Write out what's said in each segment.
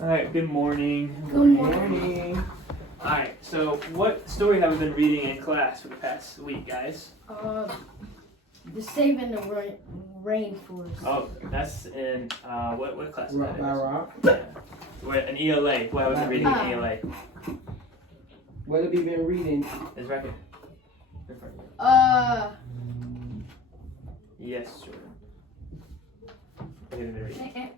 Alright, good morning. Good morning. Alright, so what story have we been reading in class for the past week, guys? The Saving the Rainforest. Oh, that's in, what class is that? Rock. Yeah. We're an ELA. What have we been reading in ELA? What have you been reading? It's right here. In front of you. Yes, Jordan. What have you been reading?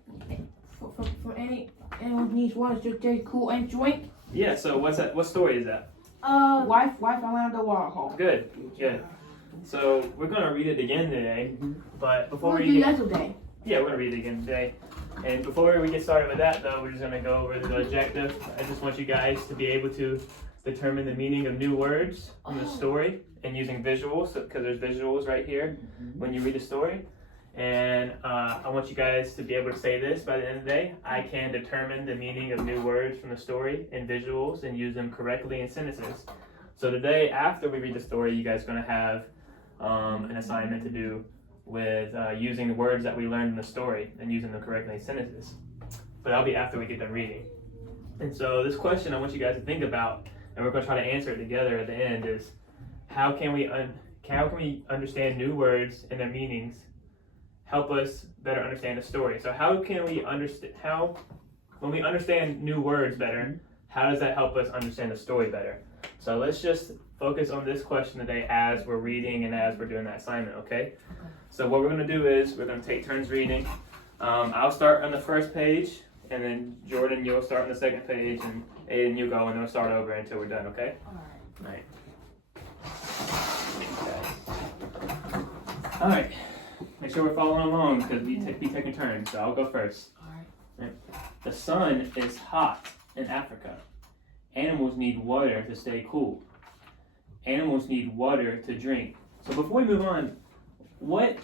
For anyone who needs water to stay cool and drink. Yeah, so what's that? What story is that? Wife around the water hole. Good. So we're gonna read it again today, but before We'll we do get, yesterday. yeah, we're gonna read it again today. And before we get started with that, though, we're just gonna go over the objective. I just want you guys to be able to determine the meaning of new words in the story and using visuals, because there's visuals right here when you read the story. And I want you guys to be able to say this by the end of the day. I can determine the meaning of new words from the story in visuals and use them correctly in sentences. So today, after we read the story, you guys are going to have an assignment to do with using the words that we learned in the story and using them correctly in sentences. But that'll be after we get done reading. And so this question I want you guys to think about, and we're going to try to answer it together at the end, is how can we understand new words and their meanings help us better understand the story? So how can we understand, when we understand new words better, how does that help us understand the story better? So let's just focus on this question today as we're reading and as we're doing that assignment, okay? So what we're gonna do is we're gonna take turns reading. I'll start on the first page, and then Jordan, you'll start on the second page, and Aiden, you go, and then we'll start over until we're done, okay? Alright. Alright. Make sure we're following along because we be taking turns, so I'll go first. Alright. The sun is hot in Africa. Animals need water to stay cool. Animals need water to drink. So before we move on, what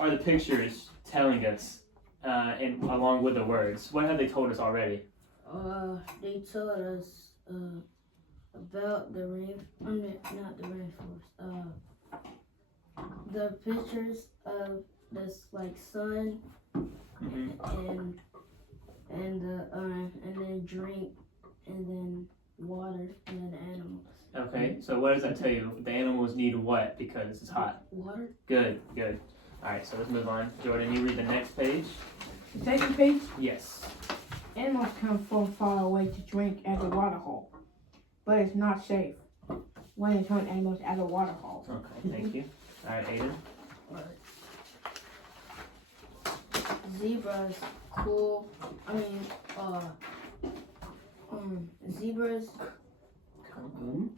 are the pictures telling us and along with the words? What have they told us already? They told us about the not the rainforest. The pictures of this like sun and then drink and then water and then animals. Okay, so what does that tell you? The animals need what because it's hot? Water. Good. Alright, so let's move on. Jordan, you read the next page. The second page. Yes. Animals come from far away to drink at the water hole, but it's not safe when it's hunt animals at a water hole. Okay, thank you. Alright, Aiden. Zebras zebras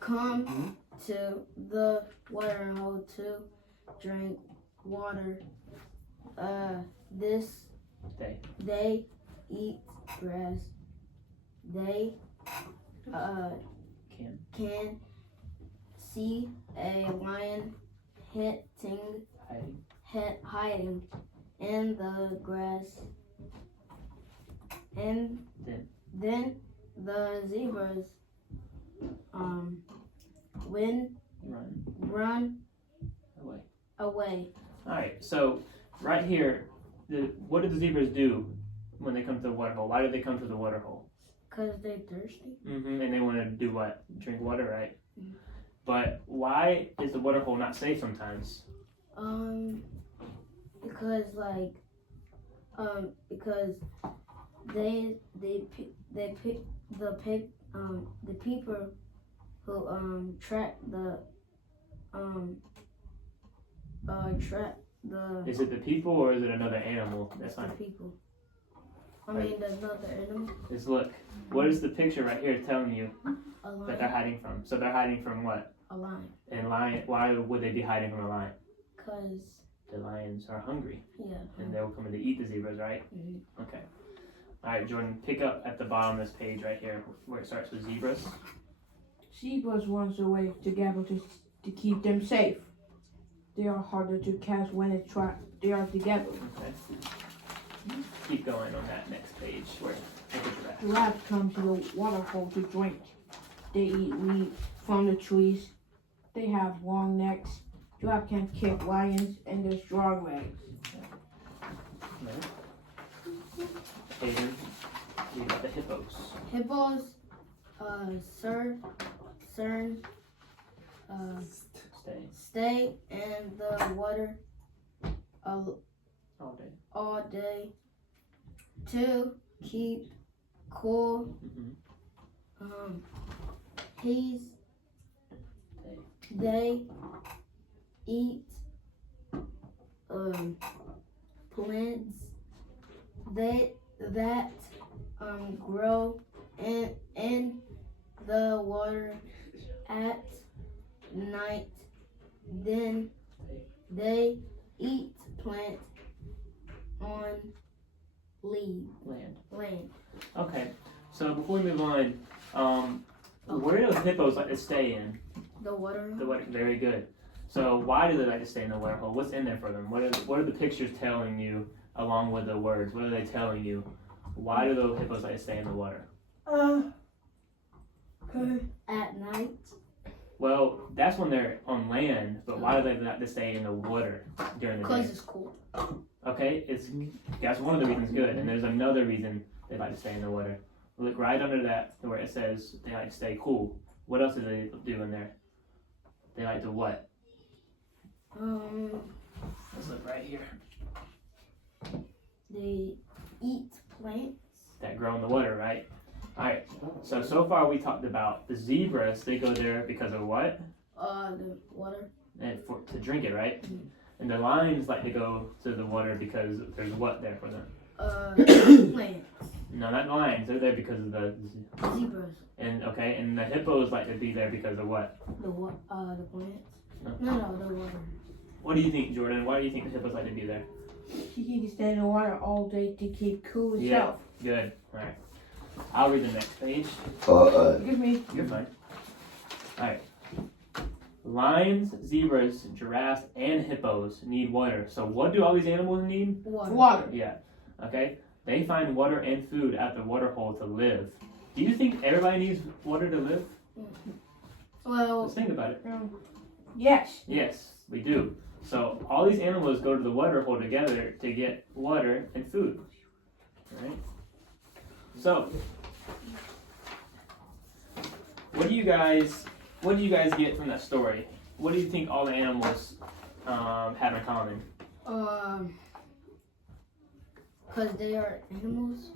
come to the water hole to drink water. They eat grass. They can see a lion hiding in the grass, and then the zebras run away. Alright, so right here, what do the zebras do when they come to the water hole? Why do they come to the water hole? Because they're thirsty. And they want to do what? Drink water, right? But why is the water hole not safe sometimes? Because they pick the people who track the Is it the people or is it another animal? That's the not people. There's another animal. Just look. What is the picture right here telling you A lion. that they're hiding from? So they're hiding from what? A lion. And lion. Why would they be hiding from a lion? Because The lions are hungry. yeah. And they'll come in to eat the zebras, right? Okay. Alright, Jordan, pick up at the bottom of this page right here where it starts with zebras. Zebras runs away together to keep them safe. They are harder to catch when they are together. Okay. Keep going on that next page. Where picture that? Giraffes come to the water hole to drink. They eat weed from the trees. They have long necks. Giraffe can kick lions and their strong legs. Aiden. Read about the hippos. Hippos, CERN, Stay stay in the water all day. all day to keep cool. Mm-hmm. They eat plants that grow in the water at night. Then they eat plants on land. Okay, so before we move on, where do hippos like to stay in? The water. The water. Very good. So why do they like to stay in the water hole? What's in there for them? What are the pictures telling you along with the words? What are they telling you? Why do the hippos like to stay in the water? At night. Well, that's when they're on land, but why do they like to stay in the water during the day? Because it's cool. Okay, that's one of the reasons good, and there's another reason they like to stay in the water. Look right under that where it says they like to stay cool. What else do they do in there? They like to what? Let's look right here. They eat plants. That grow in the water, right? Alright, so far we talked about the zebras. They go there because of what? The water. And to drink it, right? Mm-hmm. And the lions like to go to the water because there's what there for them? Plants. No, not lions. They're there because of the Zebras. And the hippos like to be there because of what? The plants. No. No, the water. What do you think, Jordan? Why do you think the hippos like to be there? He can stay in the water all day to keep cool himself. Yeah, good. Alright. I'll read the next page. Excuse me. You're fine. Alright. Lions, zebras, giraffes, and hippos need water. So what do all these animals need? Water. Yeah. Okay? They find water and food at the water hole to live. Do you think everybody needs water to live? Well, Let's think about it. Yes. Yes, we do. So all these animals go to the water hole together to get water and food. Alright? So what do you guys get from that story? What do you think all the animals have in common? because they are animals.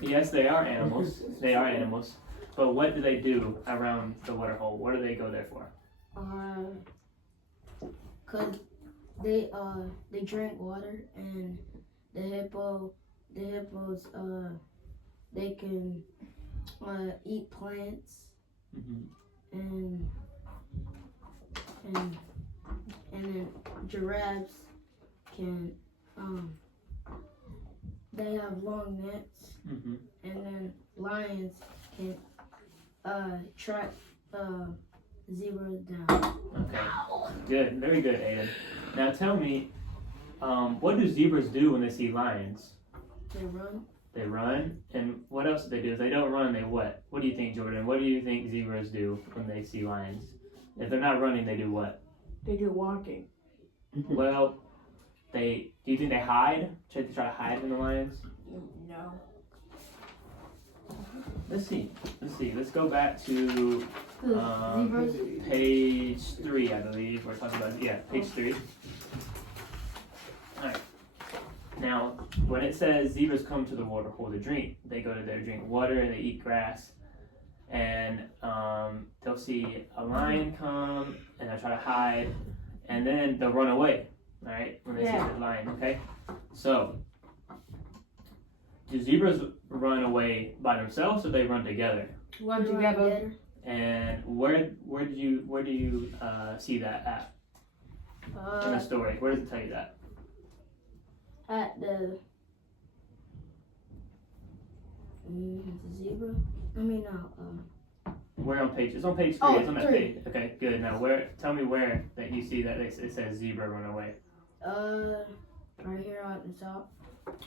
Yes, they are animals. They are animals. But what do they do around the water hole? What do they go there for? Cause they drink water, and the hippos they can eat plants, Mm-hmm. and then giraffes can they have long necks, Mm-hmm. and then lions can track zebras down. Okay. Good. Very good, Aiden. Now tell me, what do zebras do when they see lions? They run. They run, and what else do they do? If they don't run, they what? What do you think, Jordan? What do you think zebras do when they see lions? If they're not running, they do what? They do walking. Well, do you think they hide? Try to hide from the lions? No. Let's see. Let's go back to Zebras. page 3, I believe. We're talking about page 3. All right. Now, when it says zebras come to the water hole to drink, they go to there to drink water, they eat grass, and they'll see a lion come, and they'll try to hide, and then they'll run away, all right, when they see the lion, okay? So, do zebras run away by themselves, or they run together? Run together. And where do you see that at in the story? Where does it tell you that? At the zebra. Where on page? It's on page 3. It's on that 3. page. Okay, good. Now tell me where that you see that it says zebra run away. Right here at the top.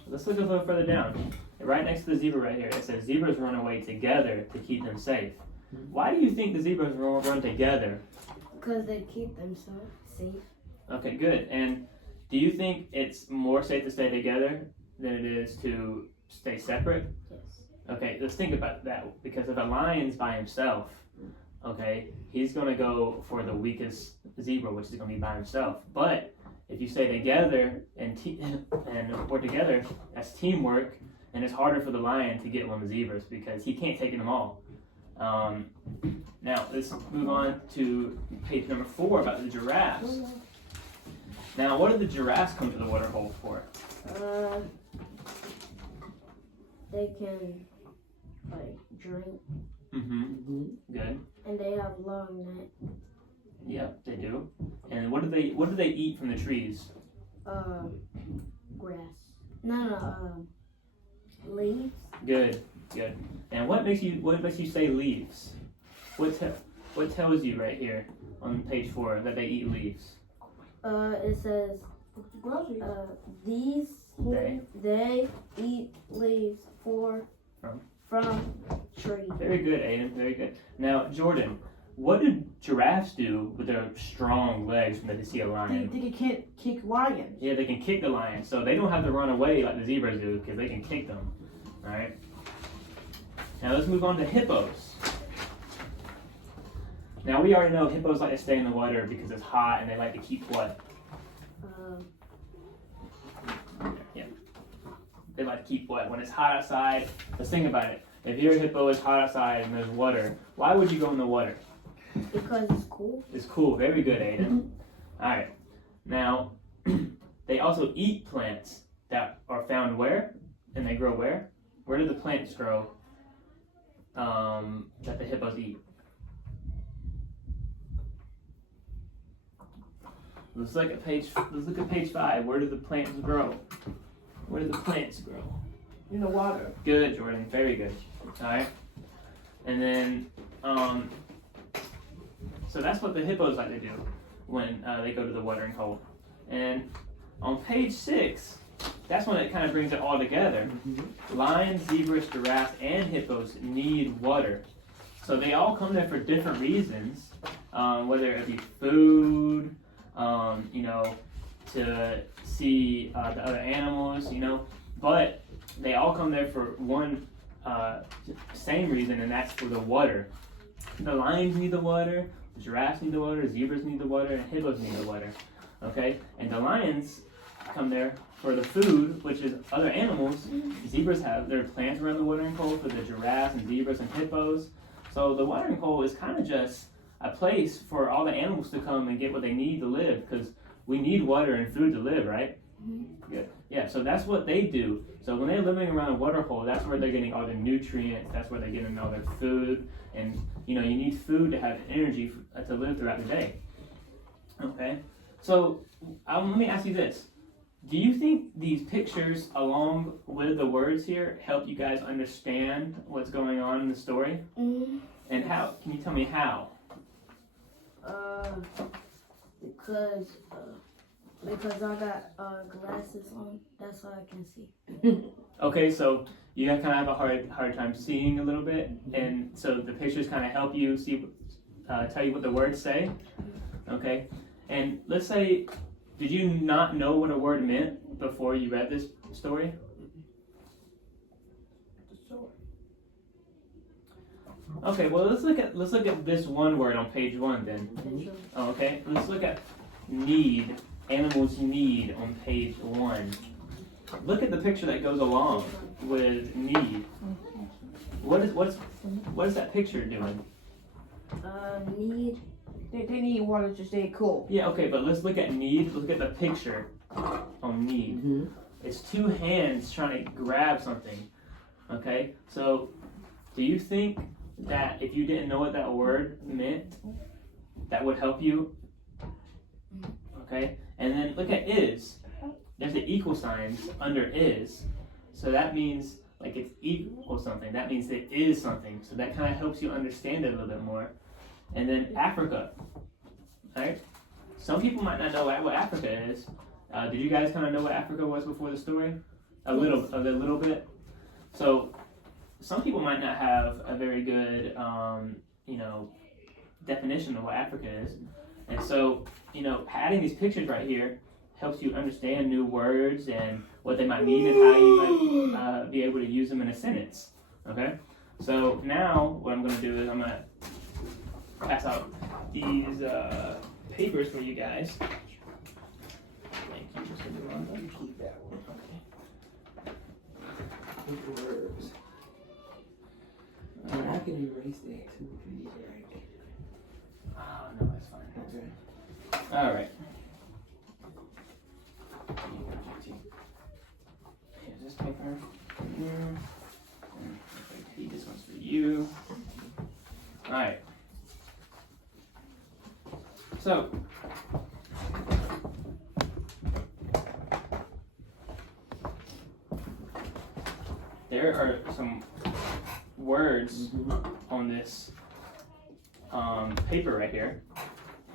Let's look a little further down. Right next to the zebra right here, it says zebras run away together to keep them safe. Why do you think the zebras run together? Because they keep themselves safe. Okay, good. And do you think it's more safe to stay together than it is to stay separate? Yes. Okay, let's think about that, because if a lion's by himself, okay, he's gonna go for the weakest zebra, which is gonna be by himself. But if you stay together and work together, that's teamwork, and it's harder for the lion to get one of the zebras because he can't take them all. Now let's move on to page number 4 about the giraffes. Now, what do the giraffes come to the water hole for? They can like drink, Mm-hmm. Good. and they have long neck. Yep, they do. And what do they eat from the trees? Grass. No, leaves. Good. And what makes you say leaves? What tells you right here on page 4 that they eat leaves? It says these they eat leaves from trees. Very good, Aiden. Very good. Now, Jordan, what do giraffes do with their strong legs when they see a lion? They can kick lions. Yeah, they can kick the lion, so they don't have to run away like the zebras do because they can kick them. All right. Now let's move on to hippos. Now we already know hippos like to stay in the water because it's hot and they like to keep what? Yeah. They like to keep what? When it's hot outside, let's think about it. If your hippo is hot outside and there's water, why would you go in the water? Because it's cool. It's cool. Very good, Aiden. All right. Now, they also eat plants that are found where? And they grow where? Where do the plants grow that the hippos eat? Let's look at page 5. Where do the plants grow? Where do the plants grow? In the water. Good, Jordan. Very good. All right. And then, so that's what the hippos like to do when they go to the watering hole. And on page 6, that's when it kind of brings it all together. Lions, zebras, giraffes, and hippos need water. So they all come there for different reasons, whether it be food, to see the other animals, but they all come there for one same reason, and that's for the water. The lions need the water, the giraffes need the water, zebras need the water, and hippos need the water. Okay? And the lions come there for the food, which is other animals. Zebras have their plants around the watering hole for the giraffes and zebras and hippos. So the watering hole is kind of just a place for all the animals to come and get what they need to live, because we need water and food to live, right? Good. Yeah, so that's what they do. So when they're living around a water hole, that's where they're getting all their nutrients, that's where they're getting all their food, and you need food to have energy to live throughout the day. Okay? So let me ask you this. Do you think these pictures along with the words here help you guys understand what's going on in the story? And how? Can you tell me how? Because I got glasses on, that's why I can see. Okay, so you kind of have a hard time seeing a little bit, and so the pictures kind of help you see, tell you what the words say. Okay, and let's say, did you not know what a word meant before you read this story? Okay, well let's look at this one word on page 1 then. Okay, let's look at need. Animals need on page 1. Look at the picture that goes along with need. What is that picture doing? Need. They need water to stay cool. Yeah, okay, but let's look at need. Look at the picture on need. It's 2 hands trying to grab something. Okay, so do you think that if you didn't know what that word meant, that would help you? Okay, and then look at is. There's the equal signs under is. So that means like it's equal something. That means it is something. So that kind of helps you understand it a little bit more. And then Africa. Alright? Some people might not know what Africa is. Did you guys kind of know what Africa was before the story? A little bit. So some people might not have a very good definition of what Africa is. And so, adding these pictures right here helps you understand new words and what they might mean and how you might be able to use them in a sentence. Okay? So now what I'm going to do is I'm going to pass out these papers for you guys. Thank you, Mr. Duranda. You keep that one. Okay. With the words. And I can erase that too if you need it right. Oh, no, that's fine. Okay. All right. Here's this paper. This one's for you. All right. So, there are some words on this paper right here.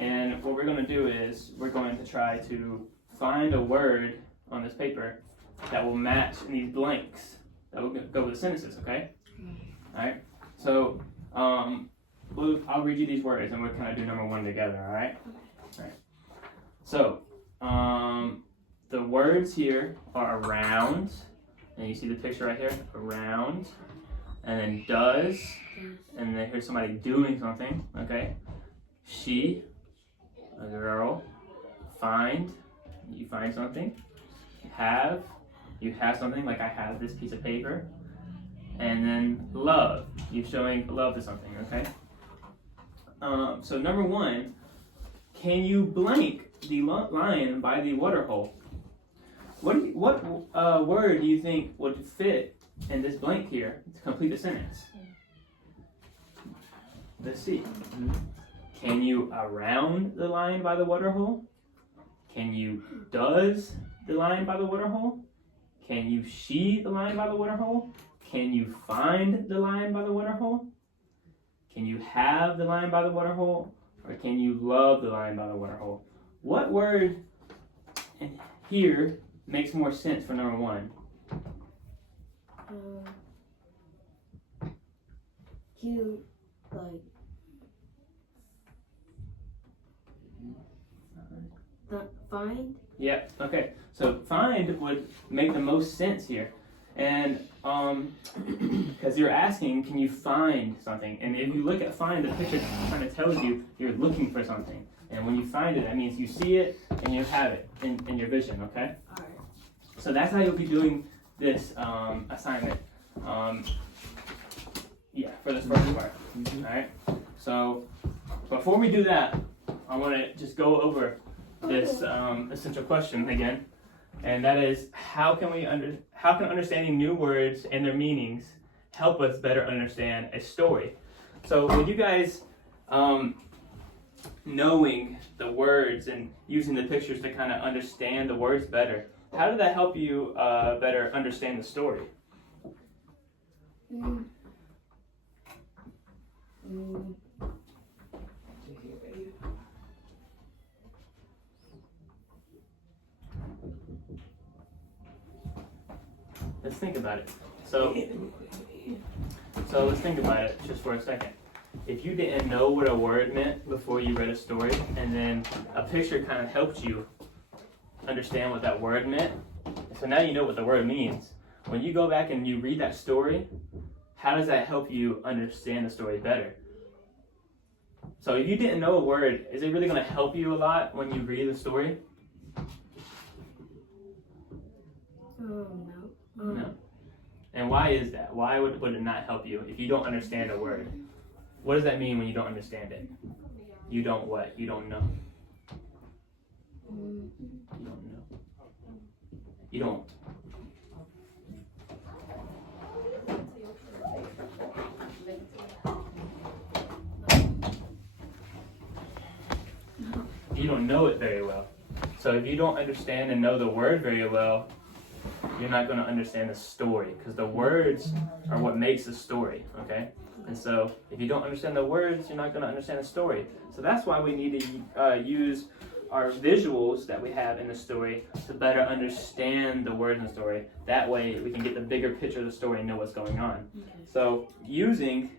And what we're going to do is we're going to try to find a word on this paper that will match in these blanks that will go with the sentences, okay? Alright? So, I'll read you these words and we'll kind of do number one together, alright? Alright. So, the words here are around, and you see the picture right here? Around, and then does, and then here's somebody doing something, okay? She, a girl. Find, you find something. Have, you have something, like I have this piece of paper. And then love, you're showing love to something, okay? So number one, can you blank the line by the water hole? What word do you think would fit in this blank here to complete the sentence? Let's see. Can you around the line by the water hole? Can you does the line by the water hole? Can you she the line by the water hole? Can you find the line by the water hole? Can you have the line by the water hole? Or can you love the line by the water hole? What word here makes more sense for number one? You like find? Yeah, okay. So find would make the most sense here. And because you're asking, can you find something? And if you look at find, the picture kind of tells you you're looking for something. And when you find it, that means you see it and you have it in your vision, okay? Alright. So that's how you'll be doing this assignment. Yeah, for this first part. Alright? So before we do that, I want to just go over this essential question again. And that is, how can understanding new words and their meanings help us better understand a story? So with you guys knowing the words and using the pictures to kind of understand the words better, how did that help you better understand the story? Let's think about it. So let's think about it just for a second. If you didn't know what a word meant before you read a story, and then a picture kind of helped you understand what that word meant, so now you know what the word means. When you go back and you read that story, how does that help you understand the story better? So if you didn't know a word, is it really going to help you a lot when you read the story? No. No. And why is that? Why would it not help you if you don't understand a word? What does that mean when you don't understand it? You don't what? You don't know. You don't know. You don't. You don't know it very well. So if you don't understand and know the word very well, you're not going to understand the story, because the words are what makes the story, okay? And so if you don't understand the words, you're not going to understand the story. So that's why we need to use our visuals that we have in the story to better understand the words in the story. That way we can get the bigger picture of the story and know what's going on. Okay. So using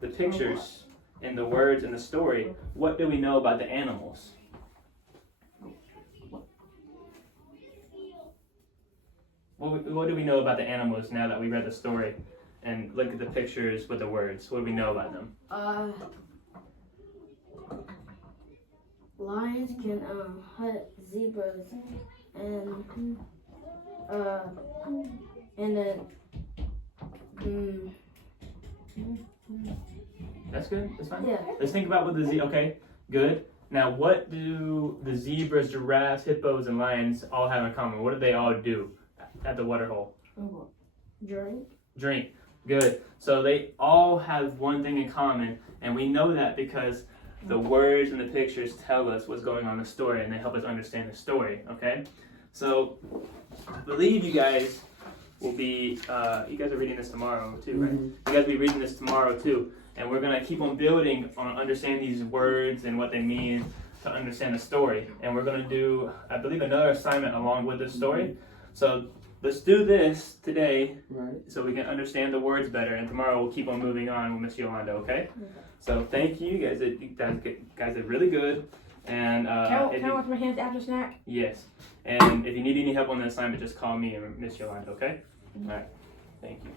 the pictures and the words in the story, what do we know about the animals? What do we know about the animals now that we read the story and look at the pictures with the words. What do we know about them? Lions can hunt zebras, and then That's good. That's fine. yeah. Let's think about what the okay, good. Now, what do the zebras, giraffes, hippos, and lions all have in common? What do they all do at the water hole? Drink. Drink. Good. So they all have one thing in common, and we know that because the words and the pictures tell us what's going on in the story, and they help us understand the story. Okay. So I believe you guys will be. You guys are reading this tomorrow too, right? You guys will be reading this tomorrow too. And we're going to keep on building on understanding these words and what they mean to understand the story. And we're going to do, I believe, another assignment along with the story. So let's do this today so we can understand the words better. And tomorrow we'll keep on moving on with Miss Yolanda, okay? So thank you. You guys are really good. And Can I wash my hands after snack? yes. And if you need any help on the assignment, just call me and Miss Yolanda, okay? All right. Thank you.